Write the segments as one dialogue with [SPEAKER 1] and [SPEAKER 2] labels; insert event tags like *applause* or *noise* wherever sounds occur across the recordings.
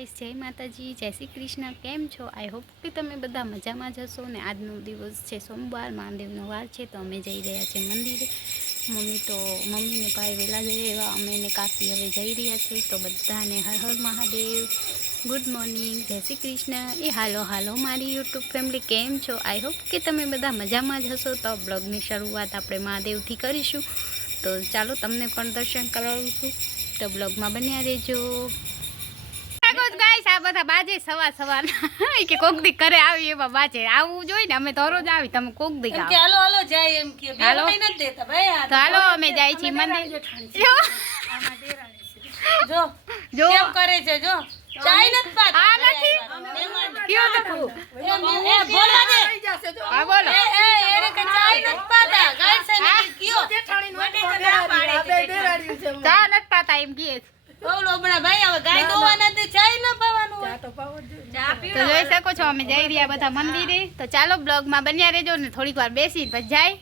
[SPEAKER 1] Guys જય માતાજી, જય શ્રી કૃષ્ણ, કેમ છો? આઈ હોપ કે તમે બધા મજામાં જ હશો ને આજનો દિવસ છે, સોમવાર, મહાદેવનો વાર છે, તો અમે જઈ રહ્યા છીએ મંદિરે. મમ્મી તો, મમ્મીને ભાઈ વહેલા જઈ એવા અમે ને કાકી હવે જઈ રહ્યા છીએ તો બધાને હર હર મહાદેવ. ગુડ મોર્નિંગ જય શ્રી કૃષ્ણ. એ હાલો હાલો મારી યુટ્યુબ ફેમિલી કેમ છો? આઈ હોપ કે તમે બધા મજામાં જ હશો, તો બ્લોગની શરૂઆત આપણે મહાદેવથી કરીશું. તો ચાલો તમને પણ દર્શન કરાવું છું. તો બ્લોગમાં બન્યા રહેજો. આ બધા બાજે સવાર સવાર. *laughs* કે કોક દી કરે આવી એવા બાજે. આવું જોઈએ ને અમે તો રોજ આવી તમે કોક દી
[SPEAKER 2] એમ
[SPEAKER 1] આવો.
[SPEAKER 2] હાલો હાલો જાય એમ કે.
[SPEAKER 1] હાલો.
[SPEAKER 2] નથી દેતા ભાઈ
[SPEAKER 1] તો હાલો અમે જાય છીએ મંદિર. જો.
[SPEAKER 2] જો.
[SPEAKER 1] જો.
[SPEAKER 2] કેમ કરે છે જો. ચાય નથી પાતા
[SPEAKER 1] આ નથી. કયો તો
[SPEAKER 2] એ, એ, દે
[SPEAKER 1] હા બોલો.
[SPEAKER 2] એ, એ, એને કે ચાય નથી પાતા ગાઈડ સાહેબ કયો? મને તો પાડે છે.
[SPEAKER 1] ચા નથી પાતા એમ કહે છે.
[SPEAKER 2] તે
[SPEAKER 1] જોઈ શકો છો અમે જઈ રહ્યા બધા મંદિરે. તો ચાલો બ્લોગમાં બન્યા રહેજો ને થોડીક વાર બેસી પછી જાય.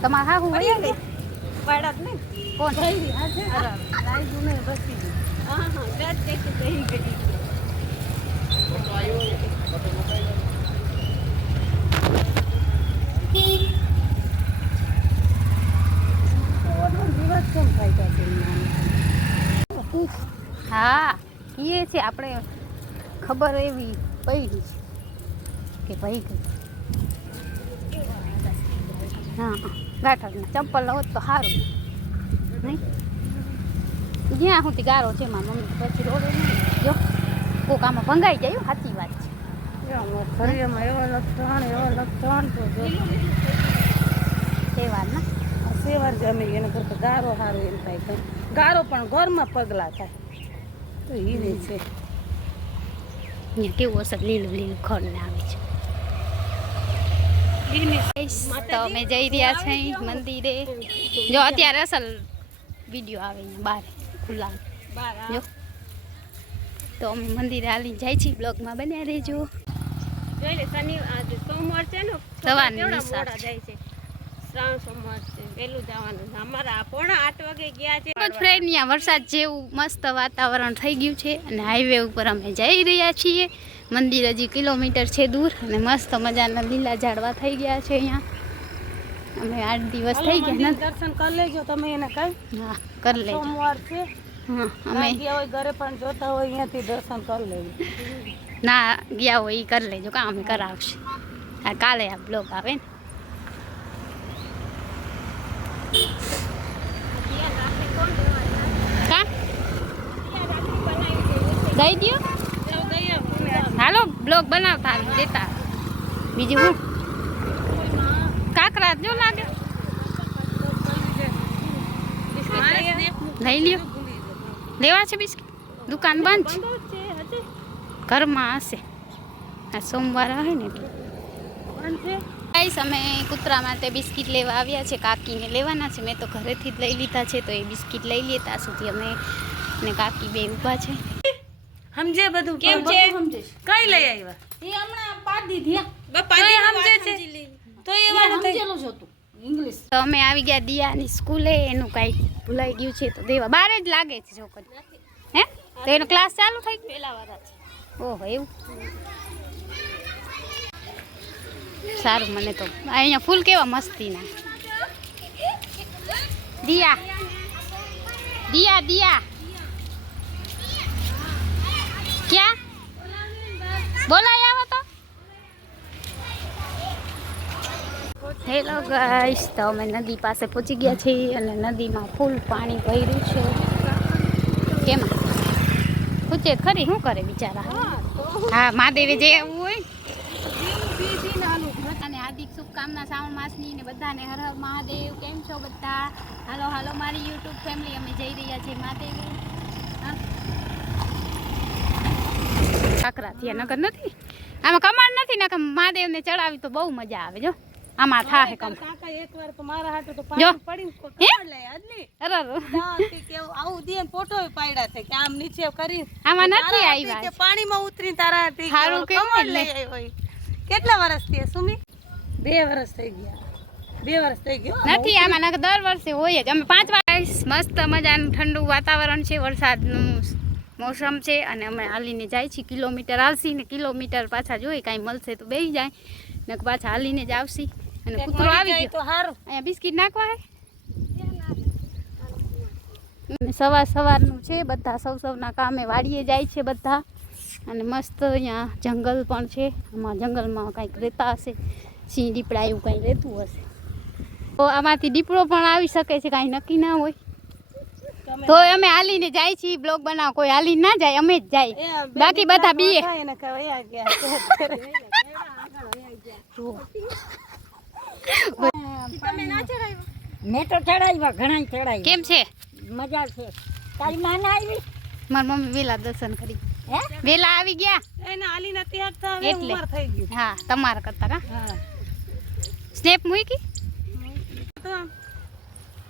[SPEAKER 1] તમારે હા હું હા એ છે, આપણે ખબર એવી પડી કે ભાઈ હા ગાંઠા ચંપલ હોત તો સારું નહીં? જ્યાં સુધી ગારો છે, મારા મમ્મી પછી રોડે નહીં. જો. કોક આમાં ભંગાઈ જાય સાચી વાત છે.
[SPEAKER 2] ગારો હારો એમ થાય ગારો પણ ઘરમાં પગલા થાય. તો હીરે છે.
[SPEAKER 1] કેવું અસર લીલું લીલું ખડ આવે છે. તો અમે જઈ રહ્યા છે મંદિરે. જો અત્યારે અસલ વીડિયો આવે બહાર ખુલ્લા જો. તો અમે મંદિરે હાલીને જાય છીએ. બ્લોગમાં બન્યા રહેજો.
[SPEAKER 3] જોઈ લે શનિ આજે સોમવાર છે ને
[SPEAKER 1] સવારની
[SPEAKER 3] મોડા જાય છે. શ્રાવણ સોમવાર છે વહેલું જવાનું છે. અમારા પોણા આઠ વાગે ગયા છે.
[SPEAKER 1] ફ્રેન્ડ ત્યાં વરસાદ જેવું મસ્ત વાતાવરણ થઈ ગયું છે અને હાઈવે ઉપર અમે જઈ રહ્યા છીએ. મંદિર હજી કિલોમીટર છે દૂર અને મસ્ત મજાના લીલા ઝાડવા થઈ ગયા છે અહીંયા. અમે આઠ દિવસ થઈ ગયા
[SPEAKER 2] દર્શન કરી લેજો તમે એને કઈ
[SPEAKER 1] હા કરી લેજો.
[SPEAKER 2] સોમવાર છે.
[SPEAKER 1] અમે
[SPEAKER 2] ગયા હોય ઘરે પણ જોતા હોય અહીંયાથી દર્શન કરી લેજો
[SPEAKER 1] ના ગયા હોય એ કરી લેજો કાં અમે કરાવશે. કાલે આ બ્લોગ આવે ને. દઈ દો હાલો બ્લોગ બનાવતા ને દેતા. બીજું હું? કાકરા જો લાગે. લઈ લ્યો. લેવા છે બિસ્કિટ? દુકાન બંધ છે? ઘરમાં હશે. આ સોમવાર આવે ને એટલે. ગાઈસ અમે કૂતરા માટે બિસ્કિટ લેવા આવ્યા છે કાકીને લેવાના છે. મેં તો ઘરેથી જ લઈ લીધા છે તો એ બિસ્કિટ લઈ લઈએ ત્યાં સુધી અમે ને કાકી બે ઊભા છે.
[SPEAKER 2] સમજે બધું?
[SPEAKER 3] કેમ છે?
[SPEAKER 2] કઈ લઈ આવ્યા?
[SPEAKER 4] એ હમણાં પાડી દીધી
[SPEAKER 2] તો સમજે છે. તો એ વાત થઈ
[SPEAKER 4] સમજેલું જ હતું ઇંગ્લિશ
[SPEAKER 1] તો અમે આવી ગયા દિયાની સ્કૂલે એનું કાંઈ ભૂલાઈ ગયું છે તો દેવા બારે જ લાગે છે છોકરી હે? તો એનો ક્લાસ ચાલુ થઈ ગયો?
[SPEAKER 3] પેલા વાળા છે.
[SPEAKER 1] ઓહો એવું? સારું મને તો અહીંયા ફૂલ કેવા મસ્તીના. દિયા. દિયા દિયા. ક્યાં? બોલાય આવો તો હેલો ગાઈશ તો અમે નદી પાસે પહોંચી ગયા છીએ અને નદીમાં ફૂલ પાણી ભર્યું છે. કેમાં? પૂછે ખરી? શું કરે બિચારા? હા મહાદેવે જે આવવું હોય. અને હાર્દિક શુભકામના, શ્રાવણ માસની ને બધાને હર હર મહાદેવ. કેમ છો બધા? હાલો હાલો, મારી યુટ્યુબ ફેમિલી અમે જઈ રહ્યા છીએ મહાદેવ. કાકરા થયા નગર નથી? આમાં કમાડ નથી ને મહાદેવને ચડાવી તો બહુ મજા આવે, જો. આમાં હે કમ
[SPEAKER 2] કાકા એકવાર તો મારા હાથે તો પાણી
[SPEAKER 1] પડી?
[SPEAKER 2] ખબર લે આજની
[SPEAKER 1] અરે અરે.
[SPEAKER 2] દાંતી કેવું આવું દે ફોટો પાડ્યા છે કે આમ નીચે કરી
[SPEAKER 1] આમાં નથી આવ્યા.
[SPEAKER 2] કે પાણીમાં ઉતરી તારા હાથે
[SPEAKER 1] હારું કે
[SPEAKER 2] કમળ? લઈ આવ્યો ઈ. કેટલા વર્ષ થયા સુમી? બે વર્ષ થઈ ગયા. બે વર્ષ થઈ ગયો.
[SPEAKER 1] નથી આમાં નક દર વર્ષે હોય જ. અમે પાંચ વાર મસ્ત મજાનું ઠંડુ વાતાવરણ છે વરસાદનું મોસમ છે અને અમે હાલીને જાય છીએ. કિલોમીટર આવશી ને કિલોમીટર પાછા જોઈએ કાંઈ મળશે તો બેસી જાય. ને પાછા હાલીને જ આવશી. અને કૂતરો આવી ગયો.
[SPEAKER 2] તો સારું
[SPEAKER 1] અહીંયા બિસ્કિટ નાખવા હે? સવાર સવારનું છે બધા સૌ સૌના કામે વાડીએ જાય છે બધા. અને મસ્ત અહીંયા જંગલ પણ છે. આમાં જંગલમાં કાંઈક રહેતા હશે સિંહ દીપડા એવું કાંઈ રહેતું હશે. તો આમાંથી દીપડો પણ આવી શકે છે કાંઈ નક્કી ના હોય. તો અમે હાલીને જાય છીએ બ્લોગ બનાવ. કોઈ હાલીને ના જાય અમે જ જાય. બાકી બધા બીએ. *laughs*
[SPEAKER 4] મેં તો ચડાવ્યા ઘણા ચડાવ્યા.
[SPEAKER 1] કેમ છે?
[SPEAKER 4] મજા છે. તારી માને આવી?
[SPEAKER 1] મારી મમ્મી વેલા દર્શન કરી. વેલા આવી ગયા?
[SPEAKER 2] એને હાલી નથી આપતા હવે
[SPEAKER 1] એટલે.
[SPEAKER 2] ઉંમર થઈ ગઈ
[SPEAKER 1] હા તમારા કરતા કા?
[SPEAKER 2] હા.
[SPEAKER 1] સ્નેપ મૂકી?
[SPEAKER 2] તો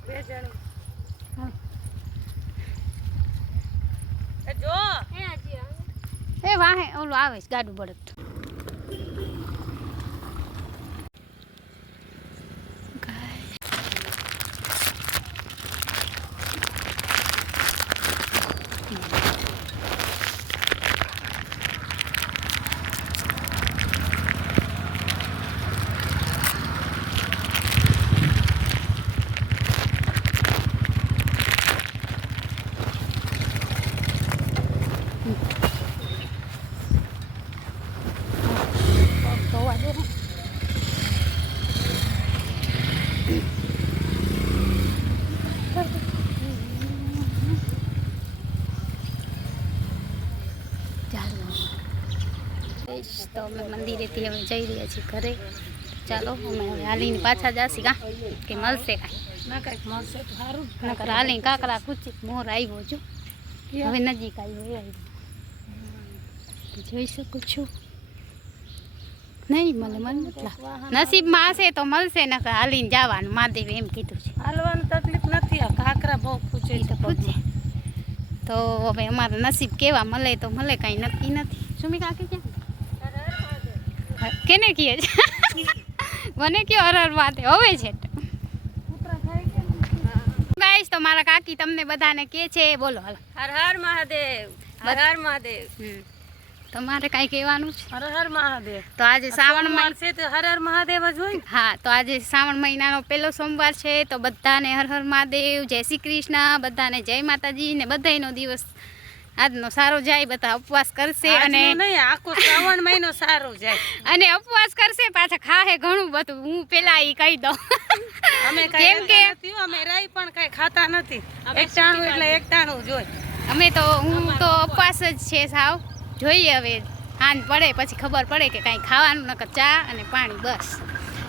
[SPEAKER 2] બે જણી. એ જો.
[SPEAKER 1] એ વાહે ઓલું આવે ગાડું બળદ ધોવા દે ને. ચાલો બસ તો અમે મંદિરેથી હવે જઈ રહ્યા છીએ ઘરે. ચાલો અમે હવે હાલીને પાછા જાસી કા? કે મળશે કાંઈ?
[SPEAKER 2] ના કંઈક મળશે તો સારું.
[SPEAKER 1] નકર હાલીને કાકરા કૂચી મોર આવ્યો જો. હવે નજીક આવ્યો એ આવ્યો. જોઈ શકું છું. નહીં મળે મને નથી લાગતું. નસીબમાં હશે તો મળશે નકર હાલીને જવાનું. મહાદેવે એમ કીધું છે.
[SPEAKER 2] હાલવાની તકલીફ નથી આ કાકરા બહુ પૂછે
[SPEAKER 1] એ તો પૂછે. તો હવે અમારે નસીબ કેવા મળે તો મળે કાંઈ નક્કી નથી. સુમી કાકી ક્યાં? હા, કેને કહે છે? મને કયો અરર વાતે હવે છે ગાઈસ તો મારા કાકી તમને બધાને કે છે બોલો હાલો.
[SPEAKER 3] હર હર મહાદેવ હર હર મહાદેવ.
[SPEAKER 1] તમારે કાંઈ કહેવાનું છે?
[SPEAKER 2] હર હર મહાદેવ.
[SPEAKER 1] તો આજે શ્રાવણ
[SPEAKER 2] સોમવાર છે તો હર હર મહાદેવ જ હોય
[SPEAKER 1] હા તો આજે શ્રાવણ મહિનાનો પહેલો સોમવાર છે તો બધાને હર હર મહાદેવ જય શ્રી કૃષ્ણ બધાને જય માતાજી ને બધાયનો દિવસ આજનો સારો જાય બધા ઉપવાસ કરશે અને
[SPEAKER 2] નહીં આખો શ્રાવણ મહિનો સારો જાય. *laughs*
[SPEAKER 1] અને ઉપવાસ કરશે પાછા ખાહે ઘણું બધું. હું પેલા એ કહી દઉં.
[SPEAKER 2] અમે *laughs*
[SPEAKER 1] કેમ કે
[SPEAKER 2] અમે રાઈ પણ કઈ ખાતા નથી. એક ટાણું એટલે એક ટાણું જોઈ
[SPEAKER 1] અમે તો હું તો ઉપવાસ જ છે સાવ. જોઈએ હવે હાન પડે પછી ખબર પડે કે કાંઈ ખાવાનું નકર ચા અને પાણી બસ.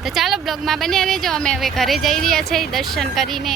[SPEAKER 1] તો ચાલો બ્લોગમાં બન્યા રહેજો. અમે હવે ઘરે જઈ રહ્યા છીએ દર્શન કરીને.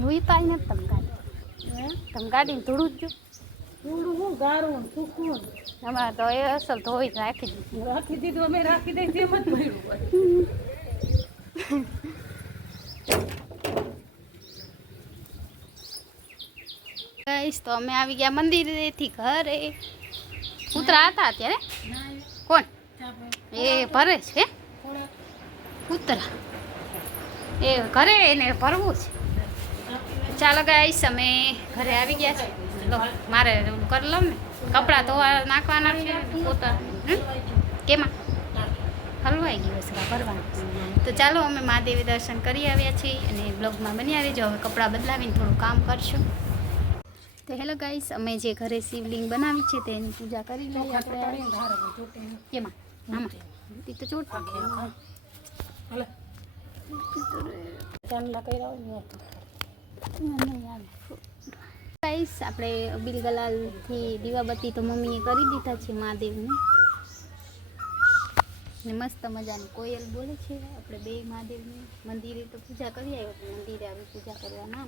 [SPEAKER 1] લોહી પાઈ નથી તમે ગાડી તમે ગાડીને ધોળું જ જો.
[SPEAKER 2] ધૂળું હું ગારું ને સૂકું.
[SPEAKER 1] અમારે તો એ અસલ ધોઈ રાખી દીધું.
[SPEAKER 2] રાખી દીધું અમે રાખી દઈ તેમ જ મળ્યું હોય.
[SPEAKER 1] તો અમે આવી ગયા મંદિરેથી ઘરે. કૂતરા હતા અત્યારે? કોણ? એ ભરે છે? કૂતરા. એ ઘરે એને ભરવું છે. ચાલો ગાઈશ અમે ઘરે આવી ગયા છે. લો મારે કરી લઉં ને. કપડાં ધોવા નાખવાના છે પોતા. કેમાં? હલવાઈ ગયું હશે ભરવાનું. તો ચાલો અમે મહાદેવી દર્શન કરી આવ્યા છીએ અને બ્લોગમાં બની આવી. જો હવે કપડાં બદલાવીને થોડું કામ કરશું. તો હેલો ગાઈસ અમે જે ઘરે શિવલિંગ બનાવી છે તેની પૂજા કરી લઈએ આપણે. કેમાં? આમાં. તો ચોટ.
[SPEAKER 2] ચાંદલા કર્યા
[SPEAKER 1] ગાઈસ આપણે અબીલ દીવાબત્તી તો મમ્મીએ કરી દીધા છે મહાદેવને. ને મસ્ત મજાની કોયલ બોલે છે. આપણે બે મહાદેવની મંદિરે તો પૂજા કરી આવ્યો મંદિરે આવી પૂજા કરવા ના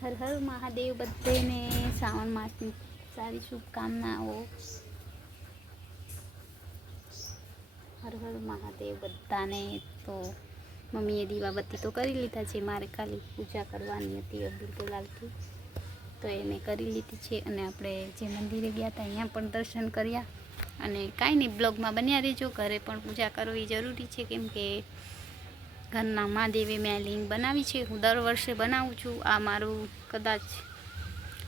[SPEAKER 1] હર હર મહાદેવ બધેને શ્રાવણ માસની સારી શુભકામનાઓ. હર હર મહાદેવ બધાને તો મમ્મીએ દીવાબત્તી તો કરી લીધા છે, મારે ખાલી પૂજા કરવાની હતી અબ્દુલ કલાલથી. તો એને કરી લીધી છે અને આપણે જે મંદિરે ગયા હતા અહીંયા પણ દર્શન કર્યા. અને કાંઈ નહીં, બ્લોગમાં બન્યા રહેજો, ઘરે પણ પૂજા કરવી જરૂરી છે, કેમ કે ઘરના મહાદેવે મેં લિંગ બનાવી છે, હું દર વર્ષે બનાવું છું, આ મારું કદાચ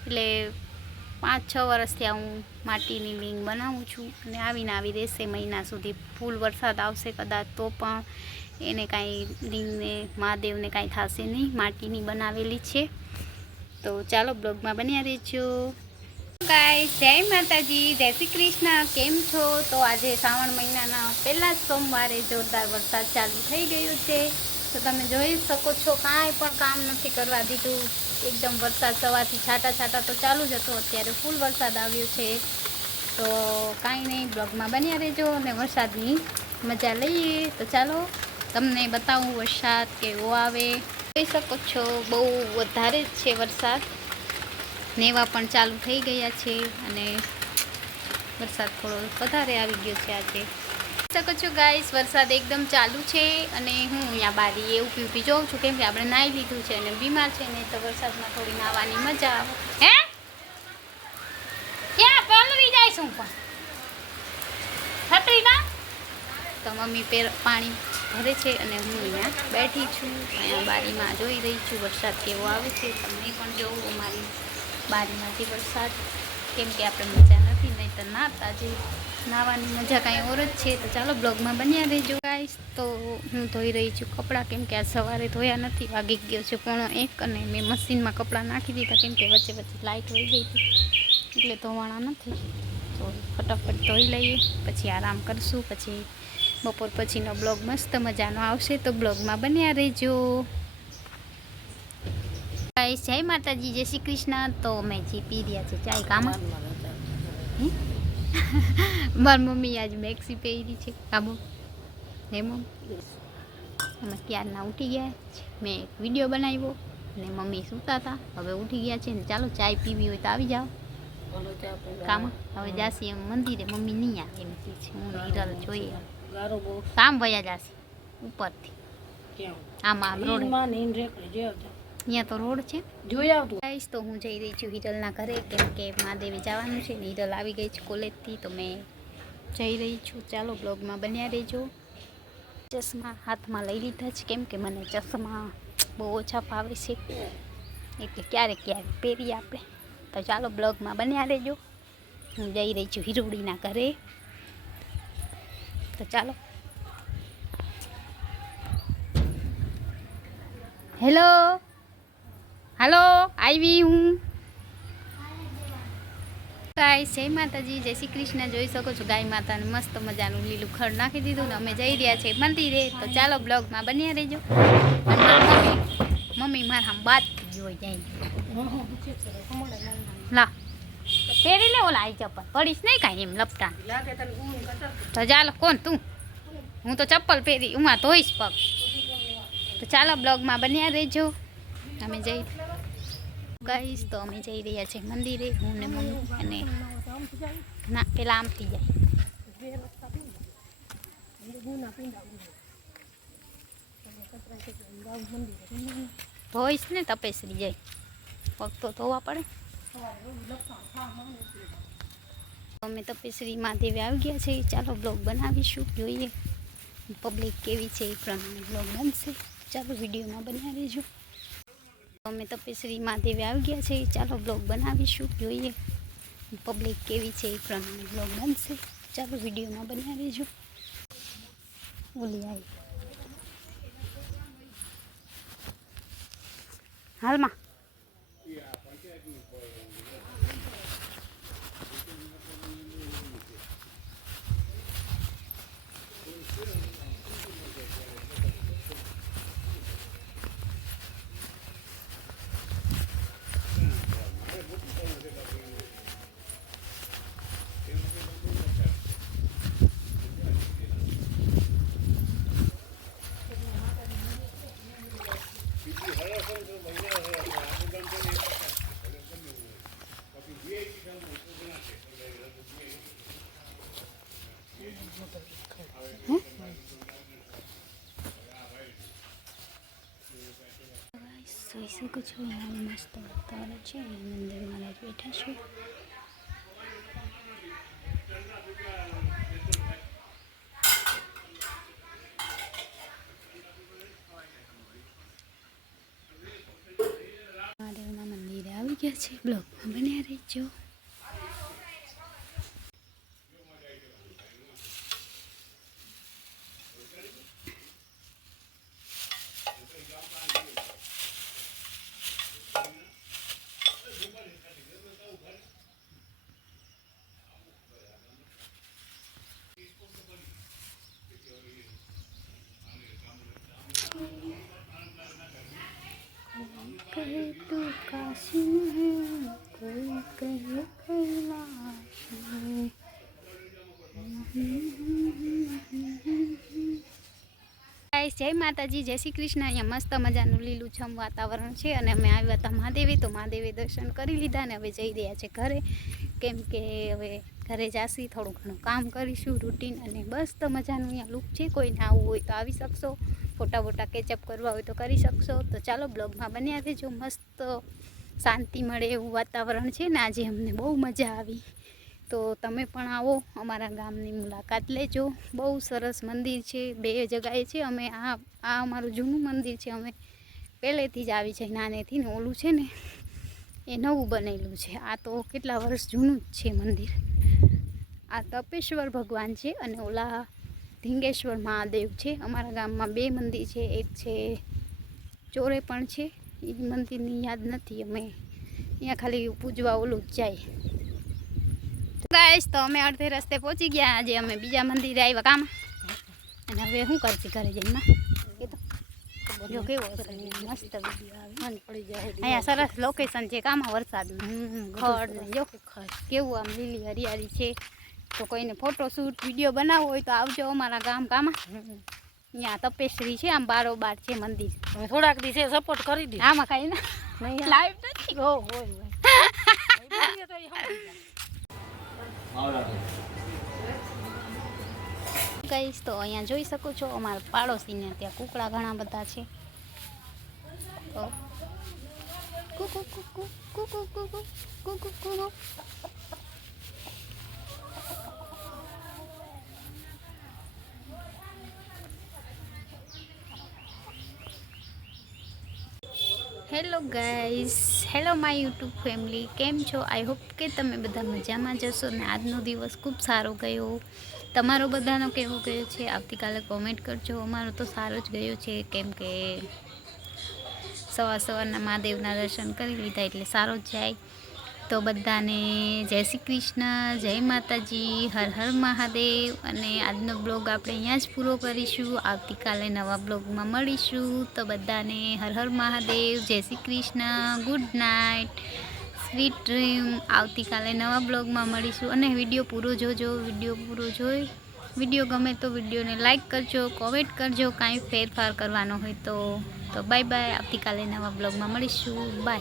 [SPEAKER 1] એટલે પાંચ છ વર્ષથી આ હું માટીની લિંગ બનાવું છું અને આવીને આવી રહેશે મહિના સુધી. ફૂલ વરસાદ આવશે કદાચ તો પણ એને કાંઈ લિંગને, મહાદેવને કાંઈ થશે નહીં. માટીની બનાવેલી છે. તો ચાલો બ્લોગમાં બન્યા રહેજો. ગાય જય માતાજી, જય શ્રી કૃષ્ણ. કેમ છો? તો આજે શ્રાવણ મહિનાના પહેલા સોમવારે જોરદાર વરસાદ ચાલુ થઈ ગયો છે. તો તમે જોઈ શકો છો, કાંઈ પણ કામ નથી કરવા દીધું. એકદમ વરસાદ સવારથી છાંટા છાંટા તો ચાલુ જ હતો. અત્યારે ફૂલ વરસાદ આવ્યો છે. તો કાંઈ નહીં, બ્લોગમાં બન્યા રહેજો અને વરસાદની મજા લઈએ. તો ચાલો, તમને બતાવું વરસાદ કેવો આવે. જોઈ શકો છો, બહુ વધારે જ છે વરસાદ. નેવા પણ ચાલુ થઈ ગયા છે અને વરસાદ થોડો વધારે આવી ગયો છે આજે. શકો છો ગાઈસ વરસાદ એકદમ ચાલુ છે અને હું અહીંયા બારીએ ઊભી ઊભી જોઉં છું, કેમ કે આપણે નાહી લીધું છે અને બીમાર છે ને તો વરસાદમાં થોડી નાહવાની મજા આવે. હે? ક્યાં પલવી જાય શું પણ. ના તો મમ્મી પેર પાણી ભરે છે અને હું અહીંયા બેઠી છું, અહીંયા બારીમાં જોઈ રહી છું, વરસાદ કેવો આવે છે. તમને પણ જોવું અમારી બારીમાંથી વરસાદ, કેમ કે આપણે મજા નથી નહીં તો નાતા જે નાવાની મજા કાંઈ ઓર જ છે. તો ચાલો બ્લોગમાં બન્યા રહેજો ગાઈશ તો હું ધોઈ રહી છું કપડાં કેમ કે આ સવારે ધોયા નથી વાગી ગયો છે પોણો એક અને મેં મશીનમાં કપડાં નાખી દીધા કેમ કે વચ્ચે વચ્ચે લાઇટ વહી ગઈ હતી. એટલે ધોવાણા નથી. તો ફટાફટ ધોઈ લઈએ પછી આરામ કરશું પછી બપોર પછીનો બ્લોગ મસ્ત મજાનો આવશે. તો બ્લોગમાં બન્યા રહેજો. જય માતાજી જય શ્રી કૃષ્ણ. તો મેં જે પી રહ્યા છે ચાય કામા મારી મમ્મી આજ મેક્સી પહેરી છે. કાબુ હે મમ્મી અમે ક્યારના ઉઠી ગયા છે મેં એક વીડિયો બનાવ્યો ને મમ્મી સૂતા હતા. હવે ઉઠી ગયા છે ને ચાલો ચાય પીવી હોય તો આવી જાઓ. કામ? હવે જાસી એમ મંદિરે. મમ્મી નહીં આવે એમ કે છે હું હિરલ જોઈએ. કામ વયા જાસી ઉપરથી. આમ રોડ. અહીંયા તો રોડ છે.
[SPEAKER 2] જોઈ આવતું.
[SPEAKER 1] ગાઈશ તો હું જઈ રહી છું હિરલના ઘરે કેમ કે મહાદેવે જવાનું છે ને હિરલ આવી ગઈ છે કોલેજથી તો મેં જઈ રહી છું. ચાલો બ્લોગમાં બન્યા રહેજો. ચશ્મા હાથમાં લઈ લીધા છે કેમ કે મને ચશ્મા બહુ ઓછા ફાવે છે. એટલે ક્યારેક ક્યારેક પહેરીએ આપણે તો ચાલો બ્લોગમાં બન્યા રહેજો. હું જઈ રહી છું હિરોડીના ઘરે. તો ચાલો. હેલો. હાલો આવી હું. ગાય, જય માતાજી, જય શ્રી કૃષ્ણ. જોઈ શકો છો ગાય માતાને મસ્ત મજાનું લીલું ખડ નાખી દીધું ને અમે જઈ રહ્યા છીએ મંદિરે. તો ચાલો બ્લોગમાં બન્યા રહેજો. મમ્મી મારા બાદ જોઈ જાય. લા પહેરી લે ઓલા આઈ ચપ્પલ પડીશ નહીં કાંઈ એમ લપટા તો ચાલો, કોણ તું? હું તો ચપ્પલ પહેરી હું ધોઈશ પગ. તો ચાલો બ્લોગમાં બન્યા રહેજો. અમે જઈ ગાઈશ તો અમે જઈ રહ્યા છીએ મંદિરે, હું ને મમ્મી અને ના, પેલા આમથી જાય. ભોઈશ ને તપેસરી જાય પગ ધોવા પડે. અમે તપેશ્રી મહાદેવે આવી ગયા છે ચાલો બ્લોગ બનાવીશું, જોઈએ પબ્લિક કેવી છે એ પ્રમાણે બ્લોગ બનશે. ચાલો વિડીયોમાં બનાવી રહેજો અમે તપેસરી મહાદેવે આવી ગયા છે. ચાલો બ્લોગ બનાવીશું. જોઈએ પબ્લિક કેવી છે એ પ્રમાણે બ્લોગ બનશે. ચાલો વિડીયોમાં બનાવી રહેજો. ઓલી આવી હાલમાં. શકો છો અહીંયા મસ્ત વાતાવરણ છે અને મંદિરમાં જ બેઠા છું મહાદેવના મંદિરે આવી ગયા છે બ્લોગમાં બન્યા રહેજો કહે તું કાશી કોઈ જય માતાજી, જય શ્રી કૃષ્ણ. અહીંયા મસ્ત મજાનું લીલુંછમ વાતાવરણ છે અને અમે આવ્યા હતા મહાદેવી, તો મહાદેવી દર્શન કરી લીધા ને હવે જઈ રહ્યા છે ઘરે. કેમ કે હવે ઘરે જાસી થોડું ઘણું કામ કરીશું રૂટીન અને બસ તો મજાનું અહીંયા લુક છે. કોઈને આવવું હોય તો આવી શકશો. ફોટા ફોટા કેચઅપ કરવા હોય તો કરી શકશો. તો ચાલો બ્લોગમાં બન્યા રહેજો. મસ્ત શાંતિ મળે એવું વાતાવરણ છે ને. આજે અમને બહુ મજા આવી. તો તમે પણ આવો, અમારા ગામની મુલાકાત લેજો. બહુ સરસ મંદિર છે, બે જગાએ છે. અમે આ આ અમારું જૂનું મંદિર છે. અમે પહેલેથી જ આવી છે નાનેથી ને ઓલું છે ને. એ નવું બનેલું છે. આ તો કેટલા વર્ષ જૂનું જ છે મંદિર. આ તપેશ્વર ભગવાન છે અને ઓલા ધીંગેશ્વર મહાદેવ છે. અમારા ગામમાં બે મંદિર છે. એક છે ચોરે પણ છે. એ મંદિરની યાદ નથી. અમે અહીંયા ખાલી પૂજવા ઓલું જ જાય. ગાઈશ તો અમે અડધે રસ્તે પહોંચી ગયા. આજે અમે બીજા મંદિરે આવ્યા કામ. અને હવે શું કરતી ઘરે જઈને? એ તો જો કેવો મસ્ત વીડિયો આવે.
[SPEAKER 2] પડી જાય
[SPEAKER 1] અહીંયા સરસ લોકેશન છે. કામાં ખડ જો કેવું આમ લીલી હરિયાળી છે. તો કોઈને ફોટોશૂટ વીડિયો બનાવવો હોય તો આવજો અમારા ગામ કામાં અહીંયા તપેશ્રી છે આમ બારોબાર છે મંદિર.
[SPEAKER 2] થોડાક દિવસે સપોર્ટ કરી દે
[SPEAKER 1] આમાં કાંઈ ના લાઈવ નથી.
[SPEAKER 2] હો
[SPEAKER 1] કહીશ તો અહીંયા જોઈ શકો છો અમારા પાડોશીને ત્યાં કુકડા ઘણા બધા છે. તો કુકુ કુકુ કુકુ કુકુ કુકુ કુકુ. Guys hello my YouTube family કેમ છો? આઈ હોપ કે તમે બધા મજામાં જશો ને આજનો દિવસ ખૂબ સારો ગયો. તમારો બધાનો કેવો ગયો છે? આવતીકાલે કોમેન્ટ કરજો. અમારો તો સારો જ ગયો છે, કેમ કે સવાર સવારના મહાદેવના દર્શન કરી લીધા એટલે સારો જ જાય. તો બધાને જય શ્રી કૃષ્ણ, જય માતાજી, હર હર મહાદેવ. અને આજનો બ્લોગ આપણે અહીંયા જ પૂરો કરીશું. આવતીકાલે નવા બ્લોગમાં મળીશું. તો બધાને હર હર મહાદેવ, જય Shri Krishna, good night, sweet dream. આવતીકાલે નવા બ્લોગમાં મળીશું. અને વીડિયો પૂરો જોજો, વીડિયો પૂરો જોઈ. વીડિયો ગમે તો વિડીયોને લાઇક કરજો, કોમેન્ટ કરજો, કાંઈ ફેરફાર કરવાનો હોય તો. તો બાય બાય, આવતીકાલે નવા બ્લોગમાં મળીશું. બાય.